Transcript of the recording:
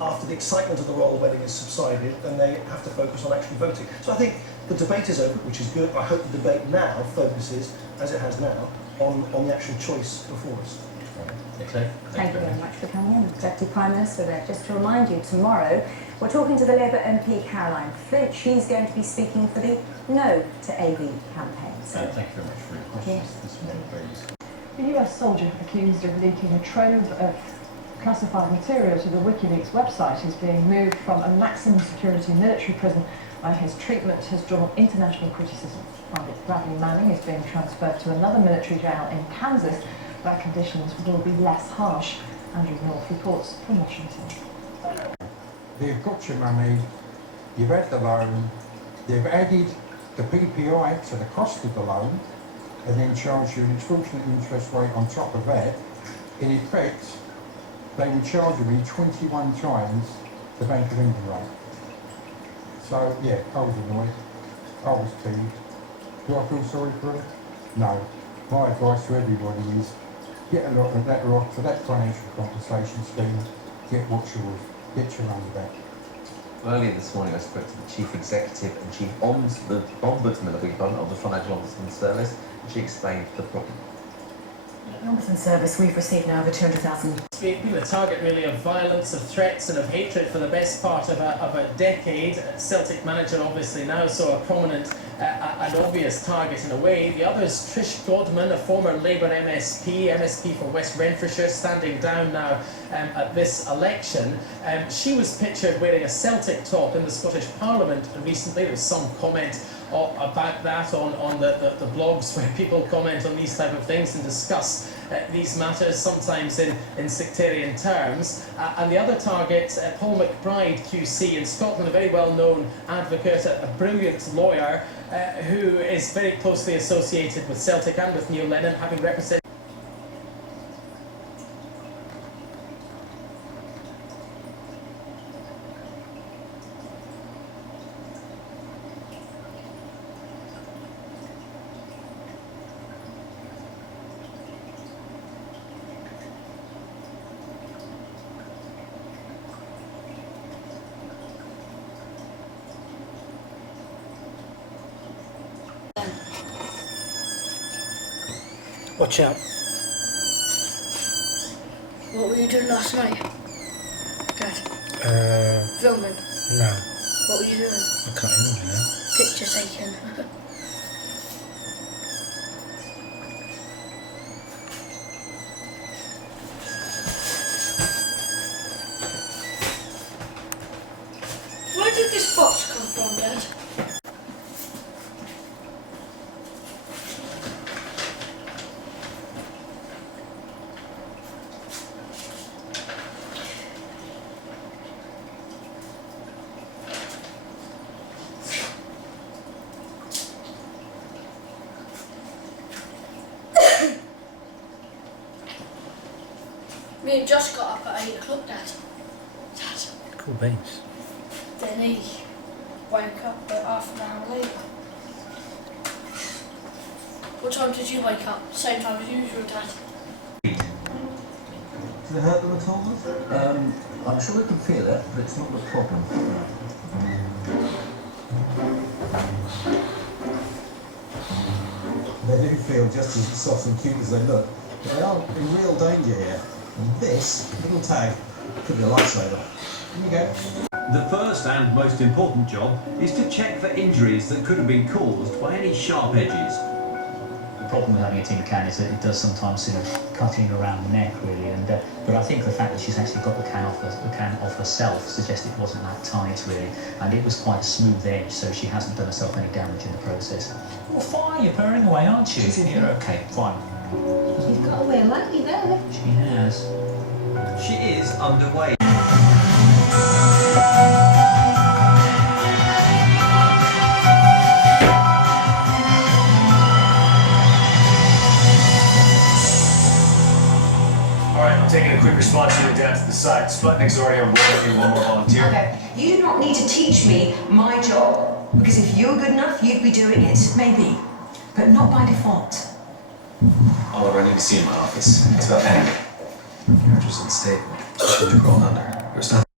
After the excitement of the royal wedding has subsided, then they have to focus on actually voting. So I think the debate is over, which is good. I hope the debate now focuses, as it has now, on the actual choice before us. Okay. Thank you very much for coming in, Deputy Prime Minister. There. Just to remind you, tomorrow we're talking to the Labour MP Caroline Flint. She's going to be speaking for the No to AV campaign. So thank you very much for your questions this morning, please. A US soldier accused of leaking a trove of classified material to the WikiLeaks website is being moved from a maximum security military prison where his treatment has drawn international criticism. Private Bradley Manning is being transferred to another military jail in Kansas where conditions will be less harsh. Andrew North reports from Washington. They've got your money, you've had the loan, they've added the PPI to the cost of the loan and then charged you an extortionate interest rate on top of that. In effect, they were charging me 21 times the Bank of England rate. So yeah, I was annoyed, I was peeved. Do I feel sorry for them? No. My advice to everybody is get a lot of that lot for that financial compensation scheme, get what's yours, get your money back. Earlier this morning I spoke to the Chief Executive and Chief Ombudsman of the Financial Ombudsman Service, and she explained the problem. The Ombudsman Service, we've received now over 200,000. It's been the target really of violence, of threats and of hatred for the best part of a decade. Celtic manager obviously now so a prominent and obvious target in a way. The other is Trish Godman, a former Labour MSP for West Renfrewshire, standing down now at this election. She was pictured wearing a Celtic top in the Scottish Parliament recently. There was some comment about that on the blogs where people comment on these type of things and discuss these matters, sometimes in sectarian terms. And the other target, Paul McBride QC in Scotland, a very well-known advocate, a brilliant lawyer who is very closely associated with Celtic and with Neil Lennon, having represented Watch out. What were you doing last night? Dad? Filming? No. What were you doing? I can't remember now. Picture taking. Where did this box come from, Dad? Me and Josh got up at 8 o'clock, Dad. Cool beans. Then he woke up about half an hour later. What time did you wake up? Same time as usual, Dad. Does it hurt them at all? I'm sure they can feel it, but it's not the problem. They do feel just as soft and cute as they look, but they are in real danger here. And this little tag could be a lifesaver. Here you go. The first and most important job is to check for injuries that could have been caused by any sharp edges. The problem with having a tin can is that it does sometimes sort of cut in around the neck, really. And but I think the fact that she's actually got the can off herself suggests it wasn't that tight, really, and it was quite a smooth edge, so she hasn't done herself any damage in the process. Well, fine, you're purring away, aren't you? You're okay, fine. She's got away lightly there. She has. She is underway. Taking a quick response unit down to the site. Sputnik's already on board if you want more volunteer. Okay, you do not need to teach me my job, because if you're good enough, you'd be doing it, maybe, but not by default. Oliver, I need to see you in my office. It's about Annie. Your was unstable. She crawled under. There's nothing.